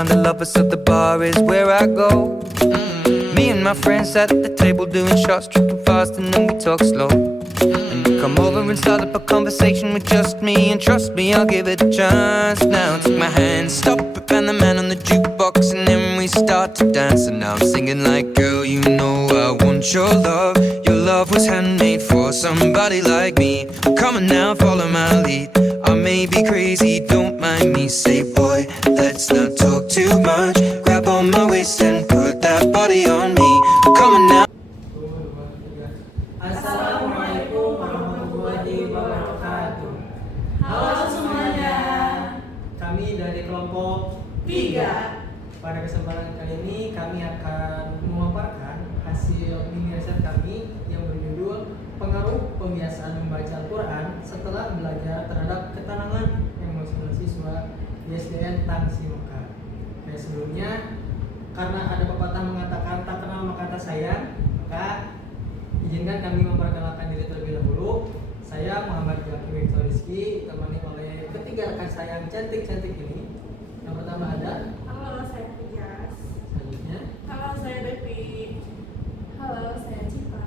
find the lovers so the bar is where I go. Me and my friends at the table doing shots, tripping fast and then we talk slow. And you come over and start up a conversation with just me, and trust me, I'll give it a chance. Now take my hand, stop it, and the man on the jukebox, and then we start to dance. And now I'm singing like, girl, you know I want your love. Your love was handmade for somebody like me. Come on now, follow my lead. I may be crazy, don't mind me. Say, boy, let's not talk too much. Grab on my waist and put that body on me. Come on now. Assalamualaikum warahmatullahi wabarakatuh. Halo semuanya. Kami dari kelompok 3. Pada kesempatan kali ini kami akan memaparkan hasil mini riset kami yang berjudul Pengaruh Pembiasaan Membaca Al-Quran setelah belajar terhadap ketenangan emosional siswa di SDN Tangsi Mekar. Dan sebelumnya, karena ada pepatah mengatakan tak kenal maka tak sayang, maka izinkan kami memperkenalkan diri terlebih dahulu. Saya Muhammad Jaki Victor Rizky, ditemani oleh ketiga rekan saya yang cantik-cantik ini. Yang pertama ada. Halo, saya Pujas. Selanjutnya. Halo, saya Devi. Halo, saya Cipa.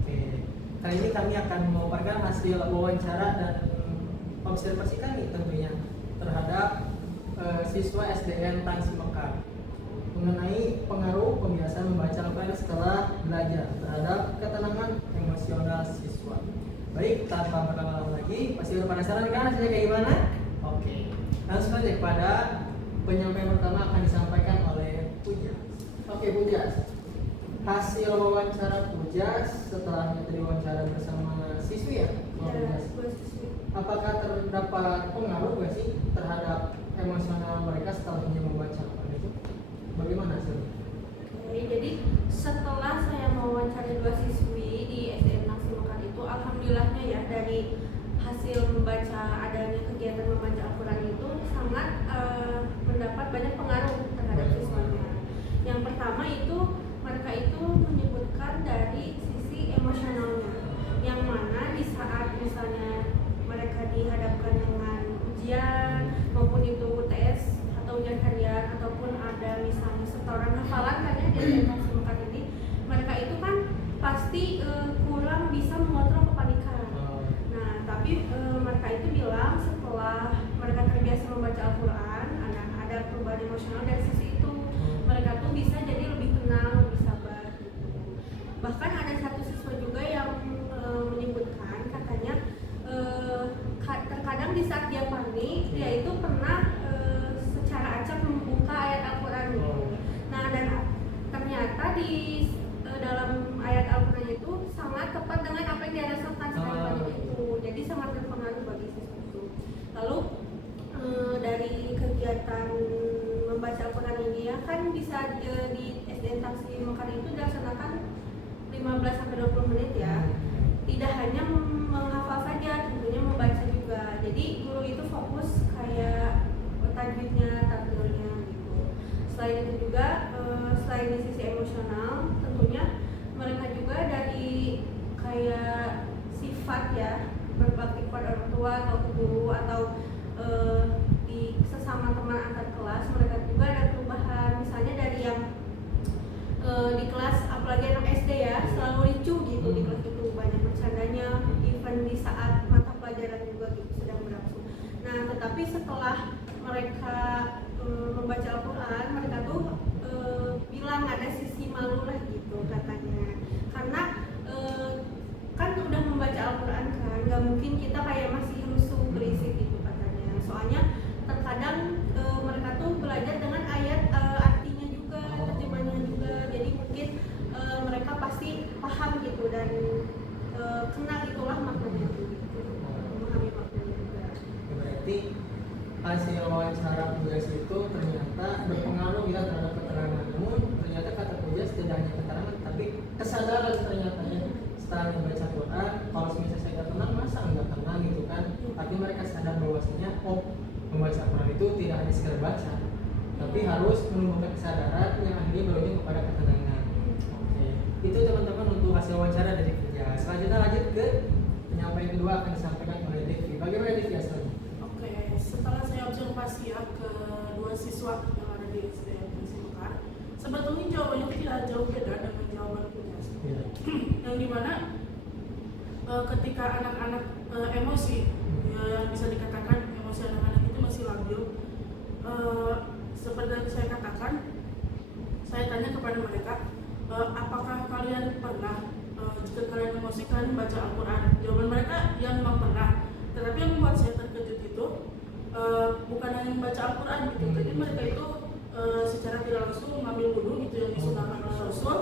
Oke. Kali ini kami akan memaparkan hasil wawancara dan observasi kami tentunya terhadap siswa SDN Tangsi Mekar mengenai pengaruh pembiasaan membaca Al-Quran setelah belajar terhadap ketenangan emosional siswa. Baik, tanpa berlama-lama lagi, pasti udah penasaran kan hasilnya kayak gimana? Oke, langsung aja pada penyampaian pertama akan disampaikan oleh Pujas. Oke, Pujas, hasil wawancara Pujas setelah tadi wawancara bersama siswi ya? Pujas. Apakah terdapat pengaruh gak sih terhadap emosional mereka setelahnya membaca Al-Quran itu? Bagaimana hasilnya? Oke, jadi setelah saya mewawancarai 2 siswi di SDN Tangsi Mekar itu, alhamdulillahnya ya, dari hasil membaca adanya kegiatan membaca Al-Quran itu sangat mendapat banyak pengaruh terhadap siswanya. Yang pertama itu mereka itu menyebutkan dari sisi emosionalnya, yang mana di saat misalnya mereka dihadapkan dengan ujian maupun itu UTS atau ujian harian ataupun ada misalnya setoran hafalan kan ya di SDN Mekar ini, mereka itu kan pasti kurang bisa mengontrol kepanikan. Nah, tapi mereka itu bilang setelah mereka terbiasa membaca Al-Quran, ada perubahan emosional dari sisi itu. Mereka tuh bisa jadi lebih tenang, lebih sabar gitu. Bahkan ada satu siswa juga yang menyebutkan katanya terkadang di saat dia panik, dia itu pernah secara acak membuka ayat Al-Quran gitu. Nah, dan ternyata di dalam ayat Al-Quran itu sangat tepat dengan apa yang dia rasakan saat panik itu. Jadi sangat berpengaruh bagi siswa itu. Lalu dari kegiatan membaca Al-Quran ini ya kan bisa di SDN Tangsi Mekar itu dilaksanakan 15-20 menit ya. Tidak hanya menghafal saja, tentunya membaca juga. Jadi guru itu fokus kayak tajwidnya, tampilnya gitu. Selain itu juga, selain di sisi emosional, tentunya mereka juga dari kayak sifat ya, berbakti pada orang tua atau guru atau di sesama teman antar kelas, mereka juga ada perubahan. Misalnya dari yang di kelas, apalagi anak SD ya, selalu ricuh gitu di kelas itu, banyak bercandanya, even di saat mata pelajaran juga gitu sedang berlangsung. Nah, tetapi setelah mereka membaca Al-Quran, mereka tuh bilang ada sisi malu lah gitu katanya, karena kan udah membaca Al-Quran kan, nggak mungkin kita kayak masih rusuh berisik gitu katanya. Soalnya terkadang mereka tuh belajar dengan ayat artinya juga, terjemahnya juga, jadi mungkin mereka pasti paham gitu dan kenal itulah maknanya gitu, memahami maknanya juga. Berarti hasil wawancara Pujas itu ternyata berpengaruh ya terhadap keterangan. Namun ternyata kata Pujas tidak hanya keterangan, tapi kesadaran ternyata ya. Setelah membaca Quran, kalau misalnya saya tenang, masa enggak tenang gitu kan? Tapi mereka sadar bahwasanya membaca Quran itu tidak hanya sekedar baca, tapi harus menumbuhkan kesadaran yang akhirnya berujung kepada ketenangan. Oke, itu teman-teman untuk hasil wawancara dari Pujas. Selanjutnya lanjut ke penyampaian kedua akan disampaikan oleh Devi. Bagaimana Devi hasilnya? Oke, setelah saya observasi ya ke 2 siswa yang ada di sebetulnya jawabannya tidak jauh beda dengan jawaban kuliah. Iya. Yang dimana ketika anak-anak emosi, ya, yang bisa dikatakan emosi anak-anak itu masih labil, seperti yang saya katakan, saya tanya kepada mereka, apakah kalian pernah jika kalian emosi kalian baca Al-Quran? Jawaban mereka ya memang pernah. Tetapi yang membuat saya terkejut itu bukan hanya membaca Al-Quran gitu, jadi mereka itu secara tidak langsung mengambil wudhu gitu yang disunahkan oleh Rasul.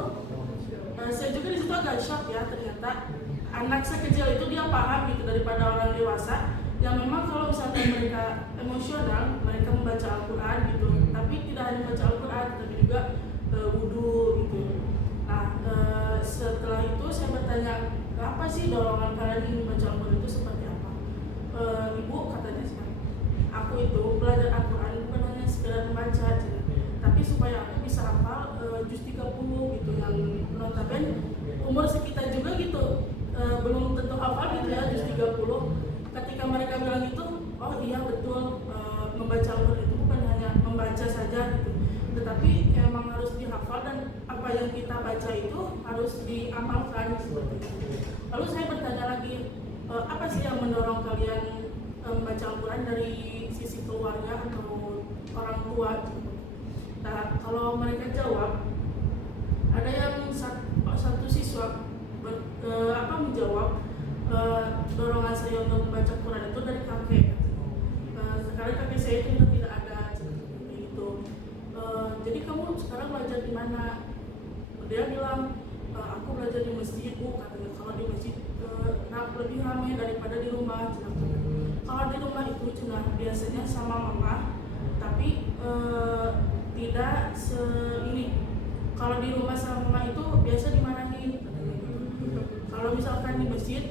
Saya juga di situ agak shock ya, ternyata anak sekecil itu dia paham gitu daripada orang dewasa yang memang kalau misalnya mereka emosional mereka membaca Al-Quran gitu, tapi tidak hanya membaca Al-Quran tapi juga wudhu gitu. Nah setelah itu saya bertanya, apa sih dorongan kalian ingin membaca Al-Quran itu seperti apa? Ibu katanya sekarang, aku itu belajar Al-Quran bukan hanya sekedar membaca gitu, tapi supaya aku bisa hafal juz 30 gitu, yang notabene umur sekitar juga gitu belum tentu hafal gitu ya juz 30. Ketika mereka bilang itu, oh iya betul, membaca Al-Quran itu bukan hanya membaca saja gitu, tetapi memang harus dihafal dan apa yang kita baca itu harus diamalkan seperti itu. Lalu saya bertanya lagi, apa sih yang mendorong kalian membaca Al-Quran dari sisi keluarga atau orang tua gitu. Nah kalau mereka jawab, ada yang satu siswa menjawab, dorongan saya untuk membaca Quran itu dari kakek. Sekarang kakek saya itu tidak ada seperti itu. Jadi kamu sekarang belajar di mana? Dia bilang, aku belajar di masjid bu, katanya. Kalau di masjid lebih ramai daripada di rumah. Kalau di rumah itu cuma biasanya sama mama, tapi tidak ini. Kalau di rumah sama mama itu biasa dimarahin. Kalau misalkan di masjid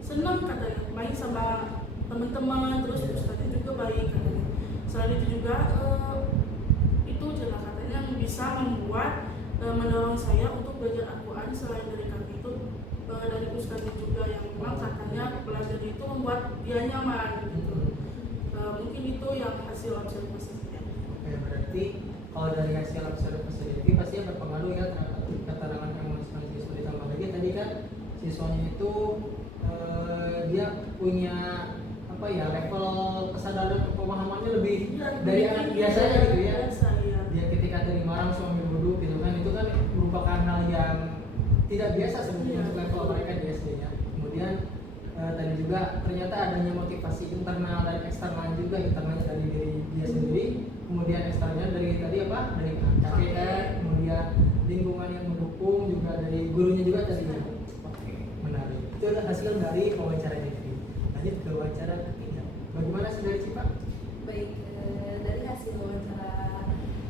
senang katanya, main sama teman-teman, terus ustaznya juga baik katanya. Selain itu juga itu jelas katanya yang bisa membuat mendorong saya untuk belajar Al-Quran selain dari kaki itu dari ustaznya juga yang memang katanya belajar itu membuat dia nyaman gitu. Mungkin itu yang hasil observasi saya. Oke, berarti kalau dari hasil observasi ini pasti berpengaruh ya terhadap keterangan emosional siswa. Ditambah lagi tadi kan siswanya itu dia punya apa ya, level kesadaran pemahamannya lebih dari anak biasanya gitu ya. Dia ketika terima langsung ambil wudhu gitu kan, itu kan merupakan hal yang tidak biasa sebenarnya untuk level mereka di SD-nya. Kemudian tadi juga ternyata adanya motivasi internal dan eksternal juga, internalnya dari diri dia sendiri, kemudian eksternalnya dari tadi apa, dari kakek, kemudian lingkungan yang mendukung juga, dari gurunya juga tadi. Oke, menarik. Itu adalah hasil dari wawancara ini. Lanjut ke wawancara ketiga. Bagaimana saudari Cipa? Baik, dari hasil wawancara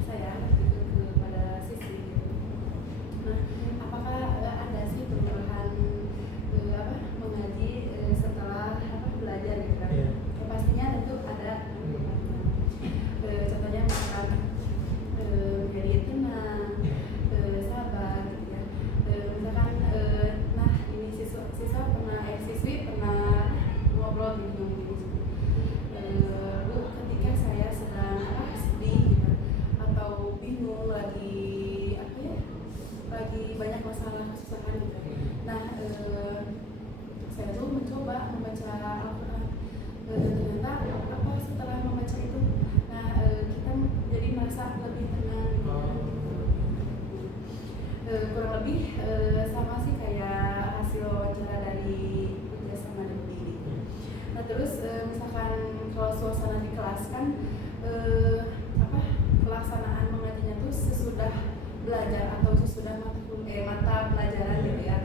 saya itu kepada siswi gitu. Nah, apakah ada sih perubahan mengaji setelah belajar gitu kan? Yeah. Ya, pastinya tentu ada. Contohnya misalkan menjadi tenang, sabar gitu ya. Misalkan nah ini siswi pernah ngobrol gitu. Bu, ketika saya sedang sedih gitu, atau bingung lagi banyak masalah kesusahan gitu. Nah saya tuh mencoba membaca Al-Quran. Ternyata setelah membaca itu, nah kita jadi merasa lebih tenang. Kurang lebih sama sih kayak hasil wawancara dari Puja sama Dewi. Nah terus misalkan kalau suasana di kelas kan pelaksanaan mengajinya tuh sesudah belajar atau sesudah mata pelajaran gitu ya.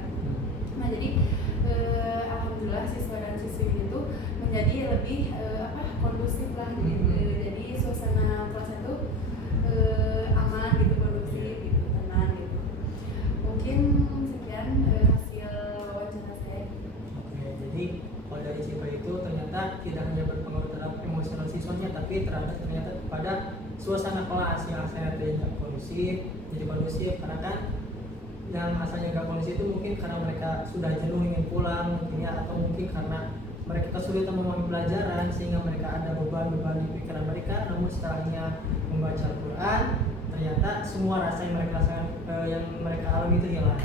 Nah jadi alhamdulillah siswa dan siswi itu menjadi lebih kondusif lah, jadi suasana kelas itu aman gitu, kondusif gitu, tenang gitu. Mungkin sekian hasil wawancara saya. Oke, jadi kalau dari Cipa itu ternyata tidak hanya berpengaruh terhadap emosional siswanya, tapi ternyata pada suasana kelas yang saya tidak kondusif, jadi kondusif karena kan yang asalnya nggak kondusif itu mungkin karena mereka sudah jenuh ingin pulang mungkin ya, atau mungkin karena mereka kesulitan memahami pelajaran sehingga mereka ada beban di pikiran mereka. Namun setelahnya membaca Al-Quran ternyata semua rasa yang mereka rasakan, yang mereka alami itu hilang.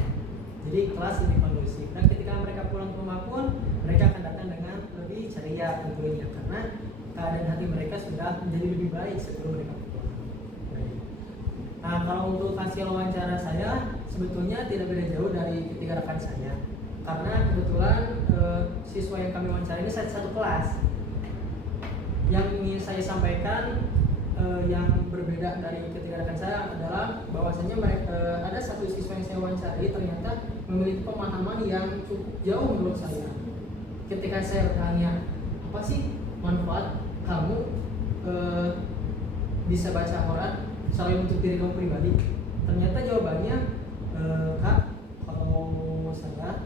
Jadi kelas lebih kondusif, dan ketika mereka pulang ke rumah pun mereka akan datang dengan lebih ceria tentunya, karena keadaan hati mereka sudah menjadi lebih baik sebelum mereka pulang. Nah, kalau untuk hasil wawancara saya sebetulnya tidak beda jauh dari ketiga rekan saya, karena kebetulan siswa yang kami wawancara ini satu kelas. Yang ingin saya sampaikan yang berbeda dari ketiga rekan saya adalah bahwasanya ada satu siswa yang saya wawancarai ternyata memiliki pemahaman yang cukup jauh menurut saya. Ketika saya bertanya, apa sih manfaat kamu bisa baca Quran selain untuk diri kamu pribadi? Ternyata jawabannya, Kak, kalau saya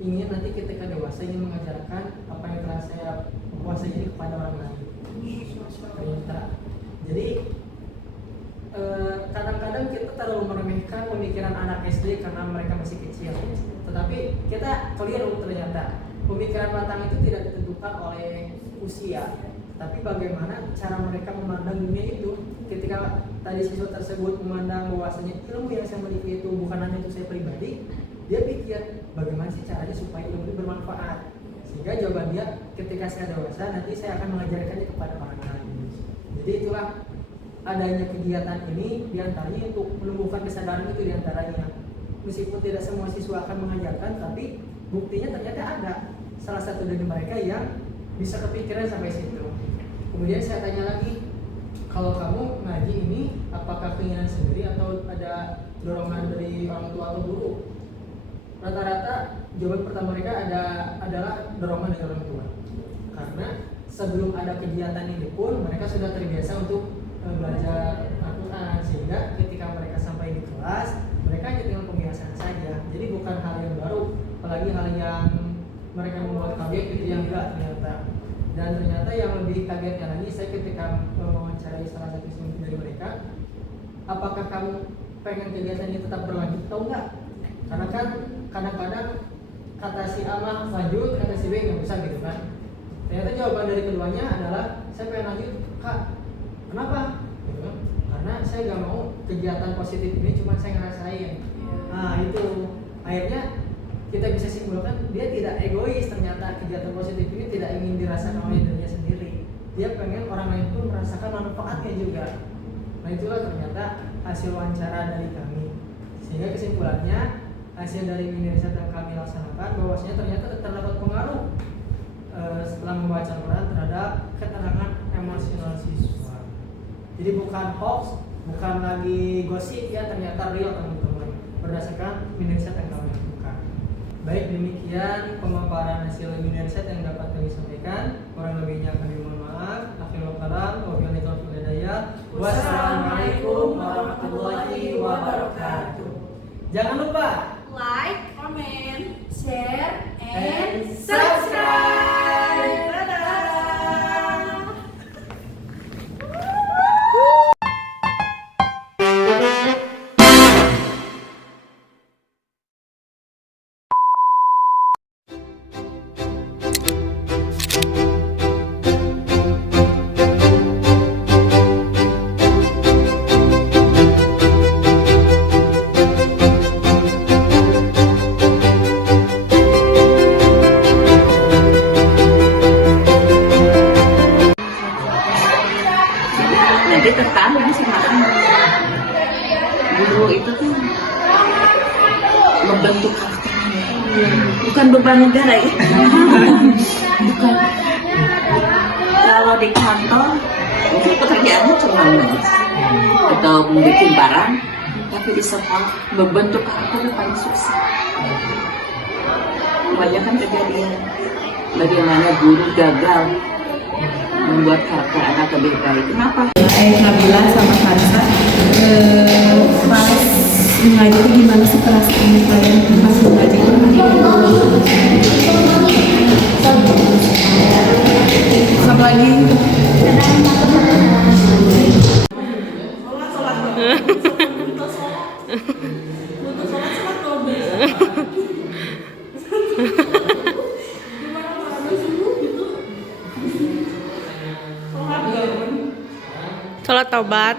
ingin nanti ketika dewasa ingin mengajarkan apa yang telah saya kuasai ini kepada orang lain. Ternyata jadi kadang-kadang kita terlalu meremehkan pemikiran anak SD karena mereka masih kecil. Tetapi kita keliru, ternyata pemikiran matang itu tidak ditentukan oleh usia, tapi bagaimana cara mereka memandang dunia itu. Ketika tadi siswa tersebut memandang bahwasanya ilmu yang saya miliki itu bukan hanya untuk saya pribadi, dia pikir bagaimana sih caranya supaya ilmu itu bermanfaat. Sehingga jawaban dia, ketika saya dewasa nanti saya akan mengajarkannya kepada orang lain. Jadi itulah adanya kegiatan ini diantaranya untuk menumbuhkan kesadaran itu diantaranya. Meskipun tidak semua siswa akan mengajarkan, tapi buktinya ternyata ada salah satu dari mereka yang bisa kepikiran sampai situ. Kemudian saya tanya lagi, kalau kamu ngaji ini apakah keinginan sendiri atau ada dorongan dari orang tua atau guru? Rata-rata jawaban pertama mereka adalah dorongan dari orang tua. Karena sebelum ada kegiatan ini pun mereka sudah terbiasa untuk belajar Al-Quran, sehingga ketika mereka sampai di kelas mereka hanya tinggal pembiasaan saja. Jadi bukan hal yang baru, apalagi hal yang mereka membuat kaget itu yang enggak ternyata. Dan ternyata yang lebih kagetnya lagi, saya ketika mewawancarai salah satu siswa dari mereka, apakah kamu pengen kegiatan ini tetap berlanjut atau enggak? Karena kan kadang-kadang kata si A mah lanjut, kata si B nggak bisa gitu kan. Ternyata jawaban dari keduanya adalah, saya pengen lanjut, Kak. Kenapa? Gitu kan? Karena saya nggak mau kegiatan positif ini cuma saya ngerasain. Nah itu akhirnya kita bisa simpulkan dia tidak egois. Ternyata kegiatan positif ini tidak ingin dirasakan oleh dirinya sendiri. Dia pengen orang lain pun merasakan manfaatnya juga. Nah itulah ternyata hasil wawancara dari kami. Sehingga kesimpulannya, hasil dari mini riset yang kami laksanakan bahwasanya ternyata terdapat pengaruh setelah membaca Al-Quran terhadap ketenangan emosional siswa. Jadi bukan hoax, bukan lagi gosip ya, ternyata real teman-teman berdasarkan mini riset yang kami lakukan. Baik, demikian pemaparan hasil mini riset yang dapat kami sampaikan. Kurang lebihnya kami mohon maaf. Akhirul kalam, wabillahi taufiq wal hidayah. Wassalamualaikum warahmatullahi wabarakatuh. Jangan lupa Like, Komen. share, and and subscribe. Dadah. Nanti tertarik sih makan. Guru itu tuh membentuk karakternya, bukan beban negara ya. Bukan. Kalau di kantor mungkin pekerjaannya cuma nulis atau membuat barang, tapi di sekolah membentuk karakter paling susah. Kebanyakan kejadian bagaimana guru gagal membuat karakter anak lebih baik. Kenapa? Nabila sama Farsa proses mengaji itu gimana sih kelas ini kalian pas mengaji sama lagi Sholat butuh sholat dobe. Gimana mana sembuh gitu? Sholat Sholat taubat.